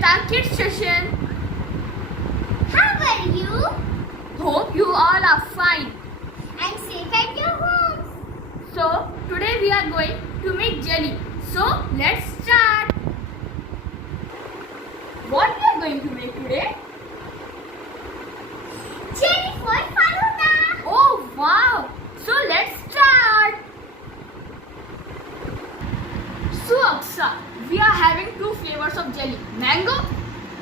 with our kids session. How are you? Hope you all are fine. I'm safe at your homes. So today we are going to make jelly. So let's start. What we are going to make today? Jelly for Faluda. Oh wow! So let's start. So Aksa, we are having two flavors of jelly, mango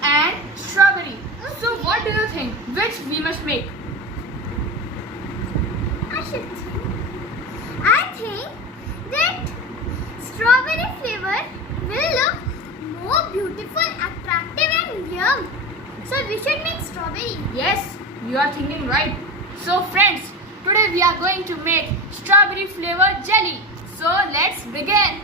and strawberry. So what do you think? Which we must make? I think that strawberry flavor will look more beautiful, attractive and yum. So we should make strawberry. Yes, you are thinking right. So friends, today we are going to make strawberry flavored jelly. So let's begin.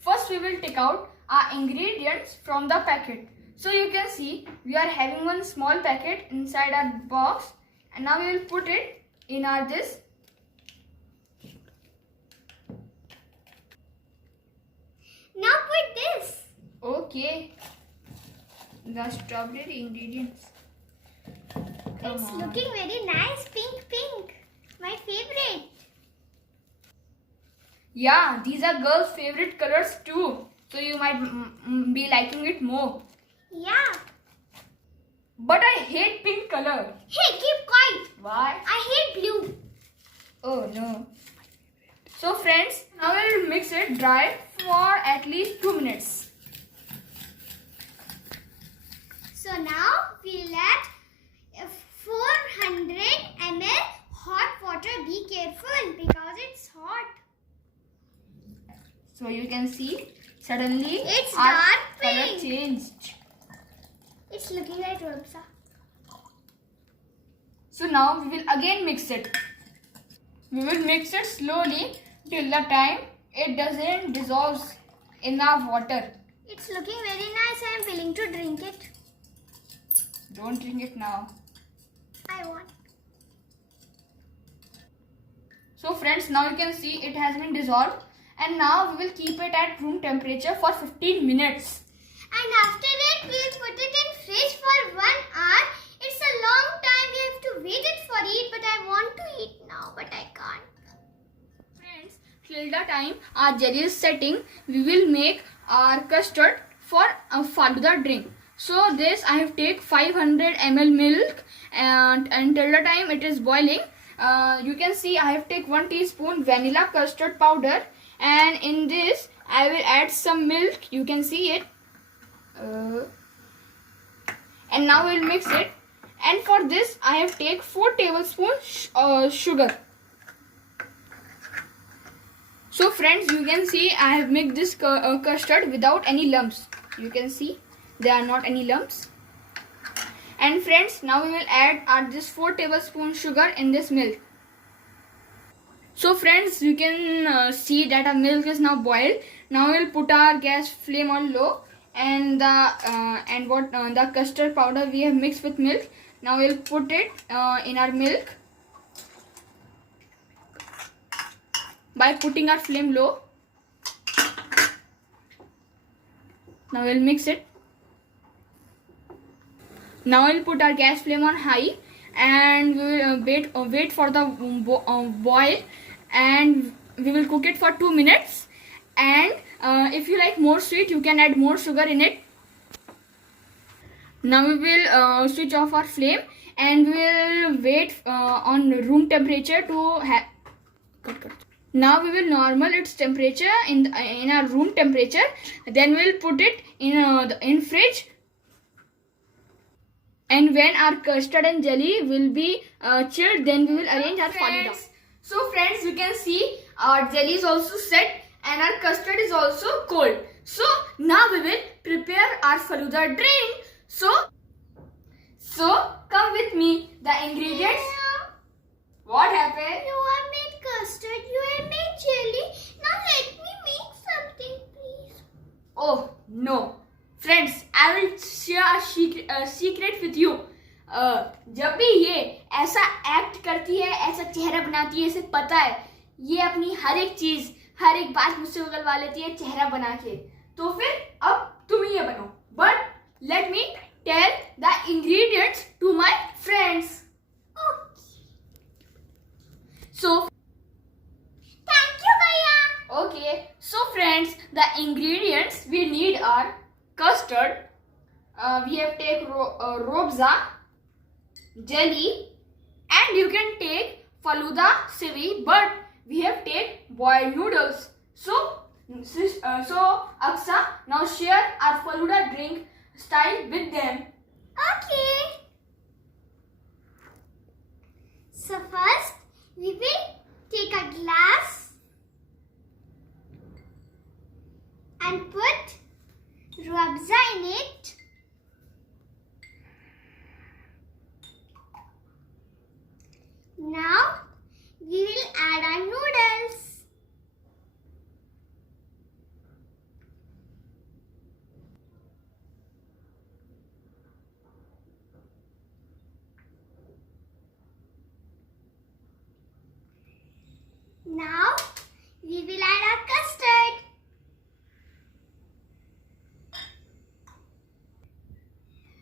First we will take out our ingredients from the packet. So you can see we are having one small packet inside our box, and now we will put it in our this. Now put this. Okay. The strawberry ingredients. It's looking very nice, pink. My favorite. Yeah, these are girls' favorite colors too. So you might be liking it more. Yeah. But I hate pink color. Hey, keep quiet. Why? I hate blue. Oh no. So friends, now we will mix it dry for at least 2 minutes. So now we'll add 400 ml hot water. Be careful because it's hot. So you can see suddenly It's our dark color pink. changed. It's looking like Robsa. So now we will again mix it. We will mix it slowly till the time it doesn't dissolve in our water. It's looking very nice. I am willing to drink it. Don't drink it now. I want. So friends, now you can see it has been dissolved, and now we will keep it at room temperature for 15 minutes. And after that, we'll put it in fridge for 1 hour. It's a long time. We have to wait it for it. But I want to eat now, but I can't. Friends, till the time our jelly is setting, we will make our custard for a Faluda drink. So this I have take 500 ml milk, and till the time it is boiling, you can see I have take 1 teaspoon vanilla custard powder, and in this I will add some milk. You can see it. And now we will mix it, and for this I have take 4 tablespoons sugar. So friends, you can see I have mixed this custard without any lumps. You can see there are not any lumps. And friends, now we will add this 4 tablespoons sugar in this milk. So friends, you can see that our milk is now boiled. Now we will put our gas flame on low, and the custard powder we have mixed with milk. Now we will put it in our milk by putting our flame low. Now we will mix it. Now we will put our gas flame on high, and we will wait for the boil, and we will cook it for 2 minutes. And if you like more sweet, you can add more sugar in it. Now we will switch off our flame, and we will wait on room temperature to have. Now we will normal its temperature in our room temperature. Then we will put it in fridge. And when our custard and jelly will be chilled, then we will arrange our Faluda. So friends, you can see our jelly is also set and our custard is also cold. So now we will prepare our Faluda drink. So come with me. The ingredients. What happened? You have made custard. You have made jelly. Now let me make something, please. Oh no. Friends, I will share a secret with you. जब भी ये ऐसा act करती है, ऐसा चेहरा बनाती है, इसे पता है ये अपनी हर एक चीज, हर एक बात मुझसे उगलवा लेती है चेहरा बना के. तो फिर अब तुम ये बनो. But custard. We have take robza jelly, and you can take faluda sevi, but we have take boiled noodles. So Aksa, now share our faluda drink style with them. Okay. So first we will take a glass and put ruabza in it. Now we will add our noodles. Now we will add our custard.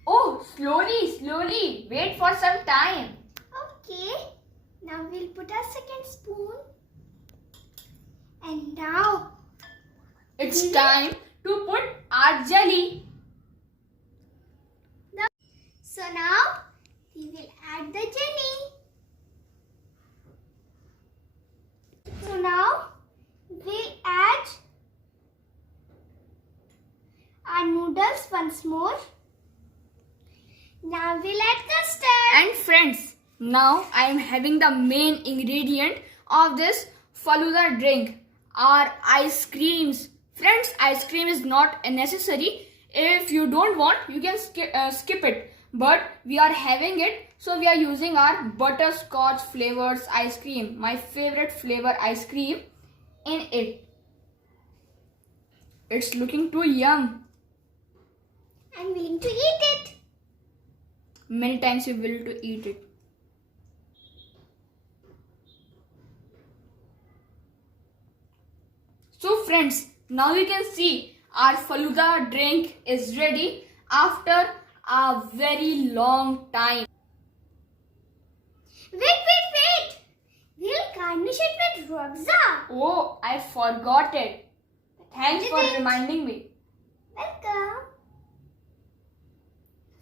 Oh, slowly. Wait for some time. Okay. Now we'll put our second spoon. And now It's time to put our jelly. so now we will add the jelly. So now we'll add our noodles once more. Now we'll add custard. And friends, now I am having the main ingredient of this faluda drink, our ice creams. Friends, ice cream is not necessary. If you don't want, you can skip it. But we are having it, so we are using our butterscotch flavors ice cream, my favorite flavor ice cream in it. It's looking too yum. I'm willing to eat it. Many times you will to eat it. So friends, now you can see our faluda drink is ready after a very long time. Wait. We'll garnish it with ruabza. Oh, I forgot it. Thanks for Did it? reminding me. Welcome.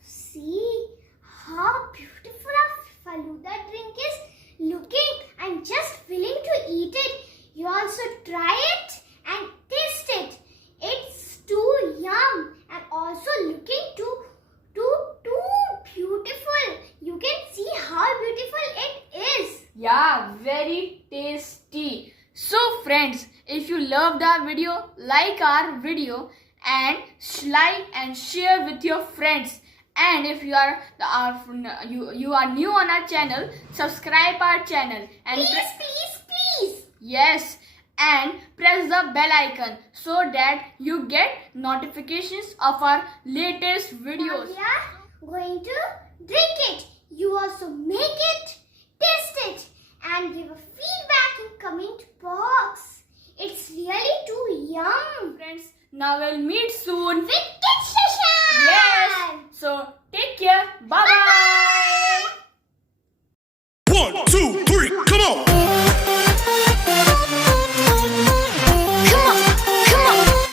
See how beautiful our faluda drink is looking. I'm just willing to eat it. You also try it and taste it. It's too yum and also looking too beautiful. You can see how beautiful it is. Yeah, very tasty. So friends, if you loved our video, like our video and like and share with your friends. And if you are you are new on our channel, subscribe our channel and Please. yes, and press the bell icon so that you get notifications of our latest Now videos. we are going to drink it. You also make it, taste it, and give a feedback in comment box. It's really too yum. Friends, now we'll meet soon. With Kids Session. Yes. So take care. Bye bye.